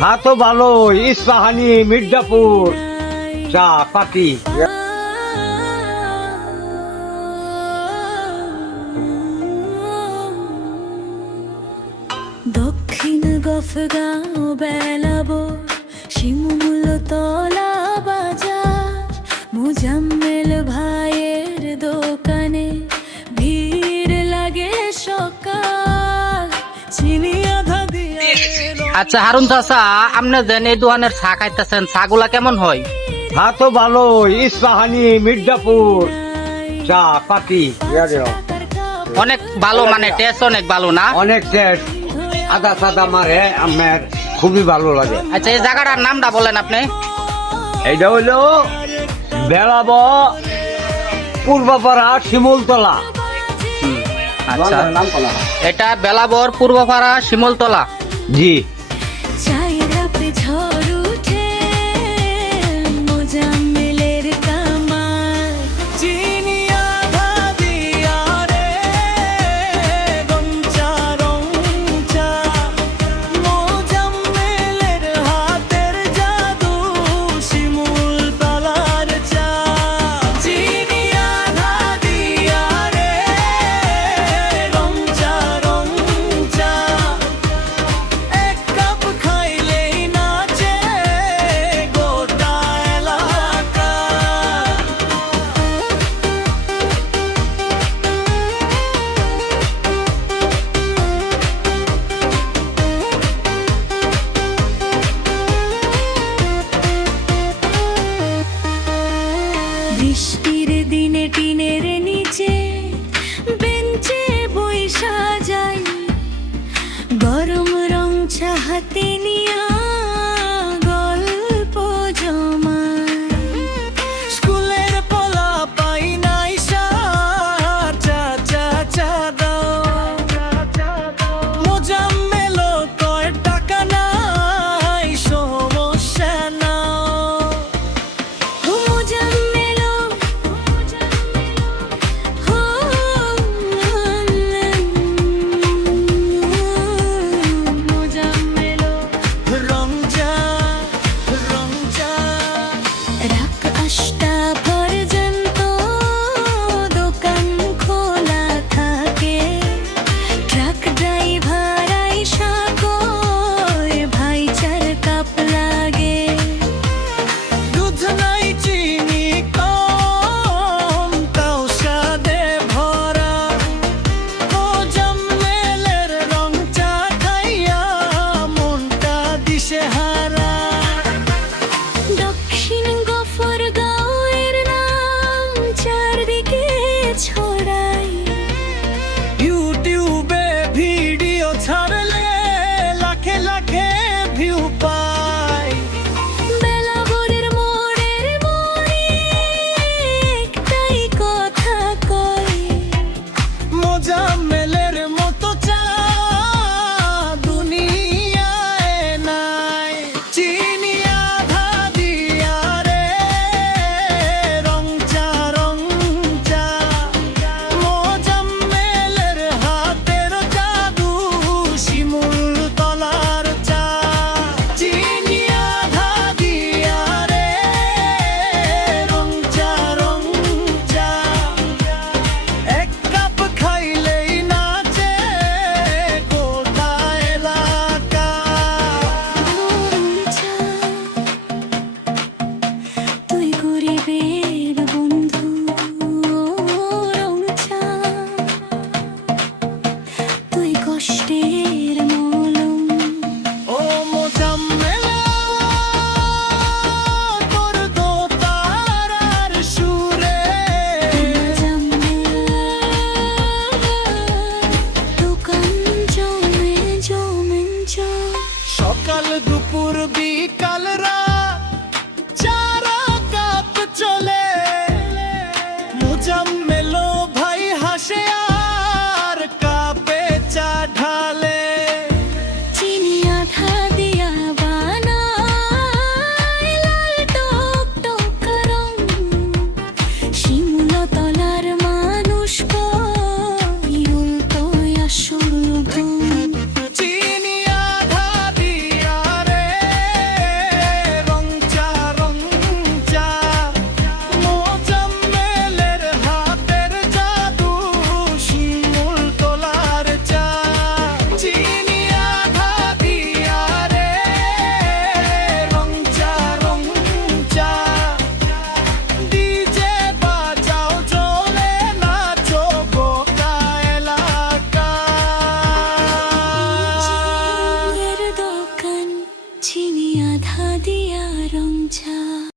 হ্যাঁ তো ভালো, ইস্পাহানি, মির্জাপুর চা পাতি। দক্ষিণ গফগাঁও বেলাবো শিমুল তলা বাজার মুজাম্মেল ভাইয়ের দোকানে ভিড় লাগে সকাল চিনি আধা দিয়ে। আচ্ছা হারুন চাচা, আপনি যেন এই দোকানের চা খাইতেছেন, চাগুলা কেমন হয়? হ্যাঁ তো ভালো, ইস্পাহানি, মির্জাপুর চা পাতি। অনেক ভালো, মানে টেস্ট অনেক ভালো না? অনেক টেস্ট, আদা সাদা মারে আমার খুবই ভালো লাগে। আচ্ছা এই জায়গাটার নামটা বলেন আপনি। এইটা হইলো বেলাব পূর্বপাড়া শিমুলতলা। আচ্ছা এটা বেলাবর পূর্বপাড়া শিমুলতলা। জি। চাইরা পে ঝড় উঠে মোজাম্মেলের কামাল চিনি আধা দিয়া রে গঞ্চা রঞ্চা মোজাম্মেলের হাতের জাদু শিমুল তলার চা চিনি আধা দিয়া রে রঞ্চা রঞ্চা এক কাপ খাইলেই নাচে গোটা এলাকা। বৃষ্টির দিনে টিনের নিচে বেঞ্চে বইসা যাই গরম রং চা হাতে নিয়া গল্প জমাই স্কুলের পোলা পাই নাই সার চা চা চা দাও মোজাম্মেলও কয় টাকা নাই সমস্যা নাও মোজাম্মেলও মোজাম্মেলও রংচা রংচা রাত ৮টা পর্যন্ত দোকান খোলা থাকে ট্রাক ড্রাইভার আইসা কয় ভাই ৪ কাপ লাগে দুধ নাই চিনি কম তাও স্বাদে ভরা মোজাম্মেলের রং চা খাইয়া মনটা দিশেহারা দক্ষিণ গফরগাঁওয়ের নাম চারদিকে ছড়াই ইউটিউবে ভিডিও ছাড়লে লাখে লাখে ভিউ পাই বেলাবরের মোড়ের মোড়ে একটাই কথা কই মোজাম্মেলের মতো চা দুনিয়ায় নাই চিনি আধা দিয়া রে রং চা মোজাম্মেলের হাতের জাদু শিমুল তলার চা চিনি আধা দিয়া রে রং চা এক কাপ খাইলেই নাচে গোটা এলাকা তুই গরিবের বন্ধু রংচা তুই কষ্টের মলম ও মোজাম্মেলা তোর দোতারার সুরে দোকান জমে জমে সকাল দুপুর বিকাল রাত